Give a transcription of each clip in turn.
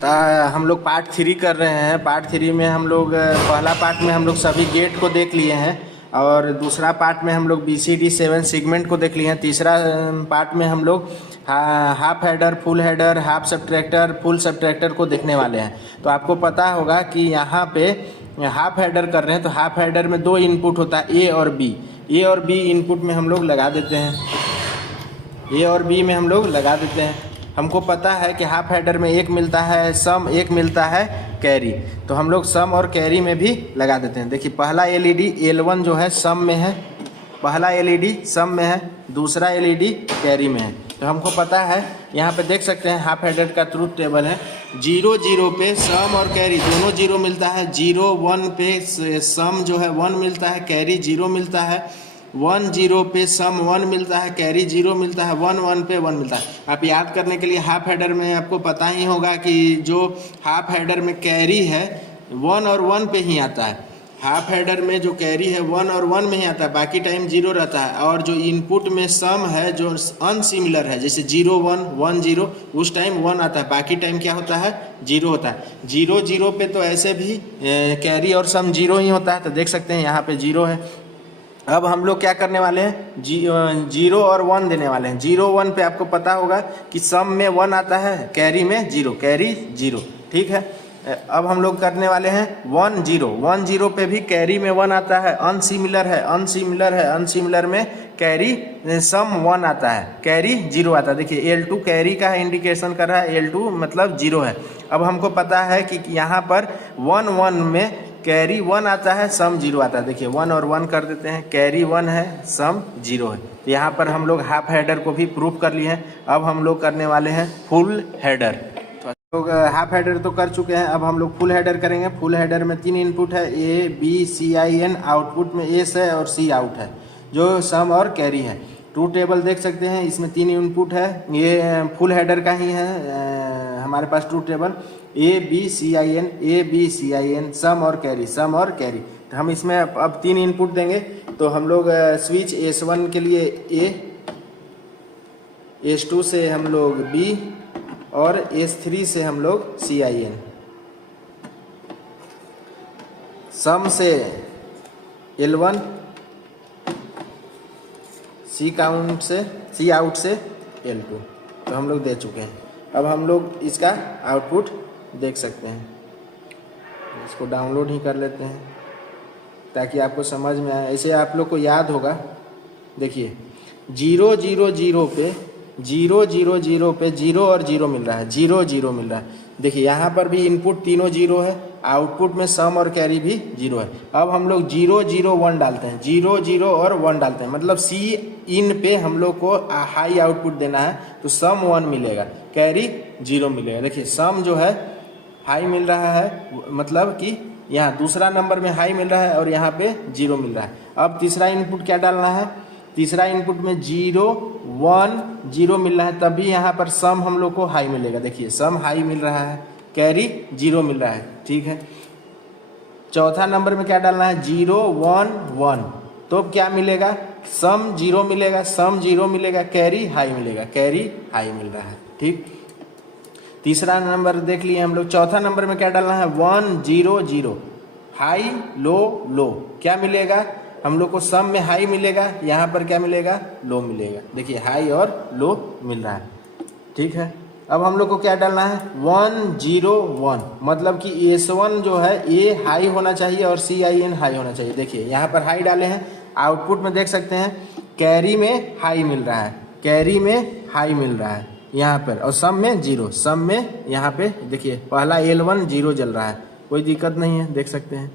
हम लोग पार्ट 3 कर रहे हैं। पार्ट 3 में हम लोग पहला पार्ट में हम लोग सभी गेट को देख लिए हैं और दूसरा पार्ट में हम लोग BCD 7 सेगमेंट को देख लिए हैं। तीसरा पार्ट में हम लोग half header, full header, half subtractor, full subtractor को देखने वाले हैं। तो आपको पता होगा कि यहाँ पे हाफ हेडर कर रहे हैं तो हाफ हेडर में दो इनपुट होता है, A और B। A और B इनपुट में हम लोग लगा देते हैं, A और B में हम लोग लगा देते हैं। हमको पता है कि हाफ हेडर में एक मिलता है सम, एक मिलता है कैरी, तो हम लोग सम और कैरी में भी लगा देते हैं। देखिए पहला LED L1 जो है सम में है, पहला LED सम में है, दूसरा LED कैरी में है। तो हमको पता है, यहाँ पे देख सकते हैं हाफ हेडर का ट्रूथ टेबल है। 0 0 पे सम और कैरी दोनों 0 मिलता है। 0 1 पे सम जो है 1 मिलता है, कैरी 0 मिलता है। 1 0 पे सम 1 मिलता है, कैरी 0 मिलता है। 1 1 पे 1 मिलता है। आप याद करने के लिए हाफ हेडर में आपको पता ही होगा कि जो हाफ हेडर में कैरी है 1 और 1 पे ही आता है। हाफ हेडर में जो कैरी है 1 और 1 में ही आता है, बाकी टाइम 0 रहता है। और जो इनपुट में सम है जो अनसिमिलर है, जैसे 0 1 1 0, उस टाइम 1 आता है, बाकी टाइम क्या होता है 0 होता है। 0 0 पे तो ऐसे भी कैरी और सम 0 ही होता है, तो देख सकते हैं यहाँ पे 0 है। अब हम लोग क्या करने वाले हैं, 0 और 1 देने वाले हैं। 0 1 पे आपको पता होगा कि सम में 1 आता है, कैरी में 0, कैरी 0, ठीक है। अब हम लोग करने वाले हैं 1 0। 1 0 पे भी कैरी में 1 आता है, अनसिमिलर है, अनसिमिलर है, अनसिमिलर में कैरी सम 1 आता है, कैरी 0 आता है। देखिए L2 कैरी का इंडिकेशन कर रहा है, L2 मतलब 0 है। अब हमको पता है कि यहाँ पर 1 1 में कैरी 1 आता है, सम 0 आता है। देखिए 1 और 1 कर देते हैं, कैरी 1 है, सम 0 है। तो यहाँ पर हम लोग हाफ हेडर को भी प्रूफ कर लिए हैं। अब हम लोग करने वाले हैं फुल हेडर। तो हम लोग हाफ हेडर तो कर चुके हैं, अब हम लोग फुल हेडर करेंगे। फुल हेडर में 3 इनपुट है, A B C I N, output में S है और C आउट है, जो सम और कैरी है। ट्रूथ टेबल देख सकते हैं, इसमें 3 इनपुट है, ये फुल हेडर का ही है हमारे पास truth table. A B C I N, A B C I N, सम और कैरी, सम और कैरी। तो हम इसमें अब 3 इनपुट देंगे। तो हम लोग स्विच S1 के लिए A, S2 से हम लोग B और S3 से हम लोग CIN। सम से L1, C आउट से L2, तो हम लोग दे चुके हैं। अब हम लोग इसका आउटपुट देख सकते हैं। इसको डाउनलोड ही कर लेते हैं ताकि आपको समझ में आए, ऐसे आप लोग को याद होगा। देखिए 0 0 0 पे 0 0 0 पे 0 और 0 मिल रहा है, 0 0 मिल रहा है। देखिए यहाँ पर भी इनपुट तीनों 0 है, आउटपुट में सम और कैरी भी 0 है। अब हम लोग 0 0 1 डालते हैं, 0 0 और 1 डालते हैं, मतलब C इन पे हम लोग को हाई आउटपुट देना है, तो सम 1 मिलेगा, कैरी 0 मिलेगा। देखिए सम जो है हाई मिल रहा है, मतलब कि यहाँ दूसरा नंबर में हाई मिल रहा है और यहाँ पे 0 मिल रहा है। अब तीसरा इनपुट क्या डालना है, तीसरा इनपुट में 0 1 0 मिल रहा है, तभी यहाँ पर सम हम लोग को हाई मिलेगा। देखिए सम हाई मिल रहा है, कैरी 0 मिल रहा है, ठीक है। चौथा नंबर में क्या डालना है, 0 1 1, तो क्या मिलेगा, सम 0 मिलेगा, सम 0 मिलेगा, कैरी हाई मिलेगा, कैरी हाई मिल रहा है, ठीक। तीसरा नंबर देख लिए हम लोग। चौथा नंबर में क्या डालना है, 1 0 0, हाई लो लो, क्या मिलेगा हम लोग को, सम में हाई मिलेगा, यहाँ पर क्या मिलेगा, लो मिलेगा। देखिए हाई और लो मिल रहा है, ठीक है। अब हम लोग को क्या डालना है, 1 0 1, मतलब कि S1 जो है A हाई होना चाहिए और CIN हाई होना चाहिए। देखिए यहाँ पर हाई डाले हैं, आउटपुट में देख सकते हैं कैरी में हाई मिल रहा है, कैरी में हाई मिल रहा है यहाँ पर, और सम में 0, सम में यहाँ पे देखिए पहला L1 0 जल रहा है, कोई दिक्कत नहीं है, देख सकते हैं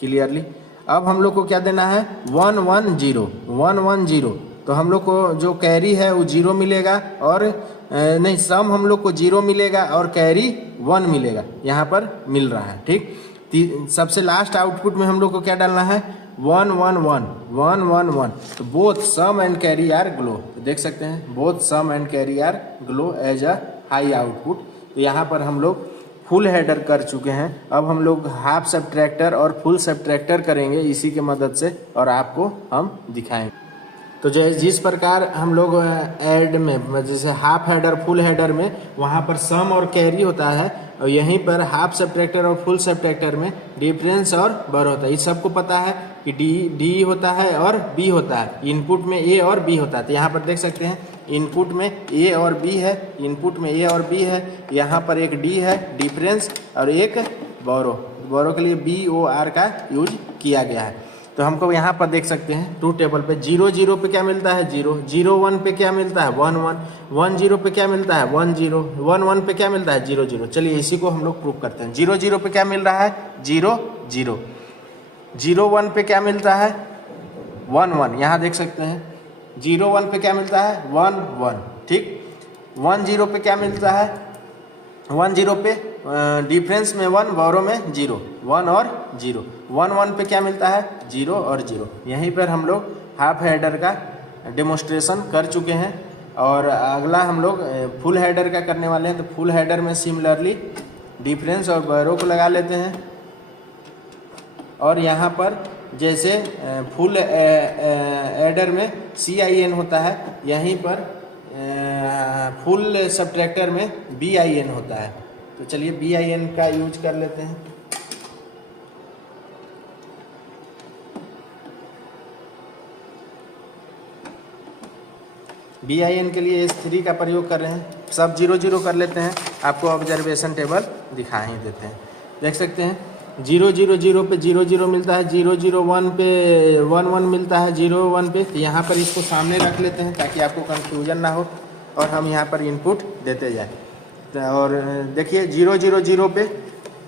क्लियरली। अब हम लोग को क्या देना है, 1 1 0, 1 1 0, तो हम लोग को जो कैरी है वो 0 मिलेगा, और नहीं सम हम लोग को 0 मिलेगा और कैरी 1 मिलेगा, यहाँ पर मिल रहा है, ठीक। सबसे लास्ट आउटपुट में हम लोग को क्या डालना है, 1 1 1 1 1 1, तो both sum and carry are glow, तो देख सकते हैं both sum and carry are glow as a high output. तो यहाँ पर हम लोग फुल हेडर कर चुके हैं। अब हम लोग हाफ सबट्रैक्टर और फुल सबट्रैक्टर करेंगे इसी के मदद से, और आपको हम दिखाएंगे। तो जिस प्रकार हम लोग ऐड में जैसे हाफ हेडर फुल हेडर में वहाँ पर सम और कैरी होता है, और यहीं पर हाफ सब्ट्रैक्टर और फुल सब्ट्रैक्टर में डिफरेंस और बर होता है। इस सबको पता है कि डी होता है और बी होता है, इनपुट में ए और बी होता है। तो यहाँ पर देख सकते हैं इनपुट में ए और बी है, इनपुट में ए और बी है, यहाँ पर एक डी है डिफरेंस और एक बोरो के लिए BOR का यूज किया गया है। तो हमको यहाँ पर देख सकते हैं ट्रूथ टेबल पे 0 0 पे क्या मिलता है 0, 0 1 पे क्या मिलता है 1 1, 1 0 पे क्या मिलता है 1 0, 1 1 पे क्या मिलता है 0 0। चलिए इसी को हम लोग प्रूव करते हैं। 0 0 पे क्या मिल रहा है 0 0, 0 1 पे क्या मिलता है 1 1, यहाँ देख सकते हैं 0 1 पे क्या मिलता है 1 1, ठीक। 1 0 पे क्या मिलता है 1 0 पे डिफरेंस में 1, बोरो में 0, 1 और 0। 1 1 पे क्या मिलता है 0 और 0। यहीं पर हम लोग हाफ हेडर का डेमोस्ट्रेशन कर चुके हैं, और अगला हम लोग फुल हेडर का करने वाले हैं। तो फुल हेडर में सिमिलरली डिफरेंस और बोरो को लगा लेते हैं, और यहाँ पर जैसे फुल एडर में CIN होता है, यहीं पर फुल सब्ट्रैक्टर में BIN होता है। तो चलिए BIN का यूज कर लेते हैं। BIN के लिए S3 का प्रयोग कर रहे हैं, सब 0 0 कर लेते हैं। आपको ऑब्जर्वेशन टेबल दिखा ही देते हैं, देख सकते हैं 0 0 0 पे 0 0 मिलता है, 0 0 1 पे 1 1 मिलता है 0 1 पे। तो यहाँ पर इसको सामने रख लेते हैं ताकि आपको कंफ्यूजन ना हो, और हम यहाँ पर इनपुट देते जाए। और देखिए 0 0 0 पे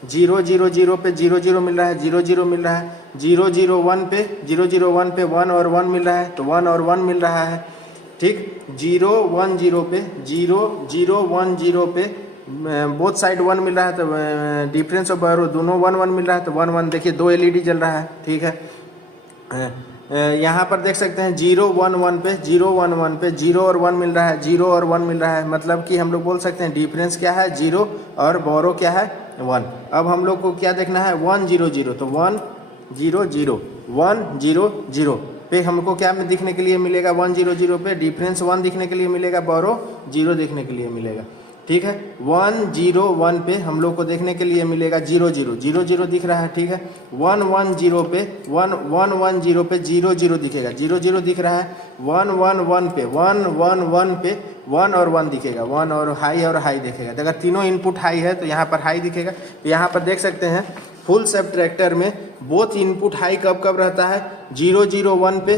0 0 0 पे 0 0 मिल रहा है, 0 0 मिल रहा है। 0 0 1 पे 0 0 1 पे 1 और 1 मिल रहा है, तो 1 और 1 मिल रहा है, ठीक। 0 1 0 पे 0 0 1 0 पे बोथ साइड 1 मिल रहा है, तो डिफरेंस ऑफ बोरो दोनों 1 1 मिल रहा है, तो 1 1 देखिए 2 LED जल रहा है, ठीक है। यहाँ पर देख सकते हैं 0 1 1 पे 0 1 1 पे 0 और 1 मिल रहा है, 0 और 1 मिल रहा है, मतलब कि हम लोग बोल सकते हैं डिफरेंस क्या है 0 और बोरो क्या है 1। अब हम लोग को क्या देखना है 1 0 0, तो 1 0 0 1 0 0 पे हमको क्या दिखने के लिए मिलेगा 1 0 0 पे डिफरेंस 1 दिखने के लिए मिलेगा, बोरो 0 देखने के लिए मिलेगा, ठीक है। 1 0 1 पे हम लोग को देखने के लिए मिलेगा 0 0 0 0 दिख रहा है, ठीक है। 1 1 0 पे 1 1 1 0 पे 0 0 दिखेगा, 0 0 दिख रहा है। 1 1 1 पे 1 1 1 पे 1 और 1 दिखेगा, 1 और हाई दिखेगा। तो अगर तीनों इनपुट हाई है तो यहाँ पर हाई दिखेगा। तो यहाँ पर देख सकते हैं फुल सब्ट्रैक्टर में बोथ इनपुट हाई कब कब रहता है 0 0 1 पे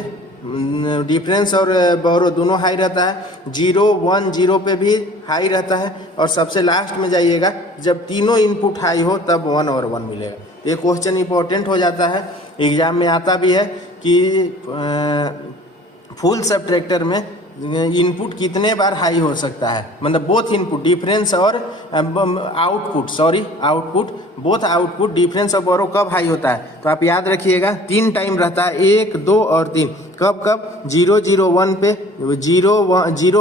डिफरेंस और बोरो दोनों हाई रहता है, 0 1 0 पे भी हाई रहता है, और सबसे लास्ट में जाइएगा जब तीनों इनपुट हाई हो तब 1 और 1 मिलेगा। ये क्वेश्चन इंपॉर्टेंट हो जाता है, एग्जाम में आता भी है कि फुल सब्ट्रैक्टर में इनपुट कितने बार हाई हो सकता है, मतलब बोथ इनपुट डिफरेंस और आउटपुट बोथ आउटपुट डिफरेंस और बोरो कब हाई होता है। तो आप याद रखिएगा 3 टाइम रहता है, 1 2 और 3। कब कब 0 0 1 पे 0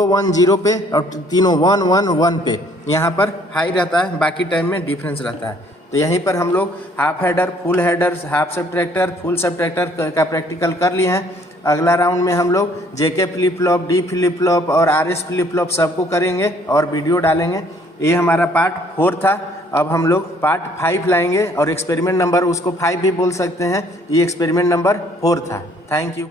1 0 पे और तीनों 1 1 1 पे यहाँ पर हाई रहता है, बाकी टाइम में डिफरेंस रहता है। तो यहीं पर हम लोग half header full header half subtractor full subtractor का प्रैक्टिकल कर लिए हैं। अगला राउंड में हम लोग JK flip flop, D flip flop और RS फ्लिप फ्लॉप सबको करेंगे और वीडियो डालेंगे। ये हमारा पार्ट 4 था। अब हम लोग पार्ट 5 लाएंगे, और एक्सपेरिमेंट नंबर उसको 5 भी बोल सकते हैं, ये एक्सपेरिमेंट नंबर 4 था। Thank you.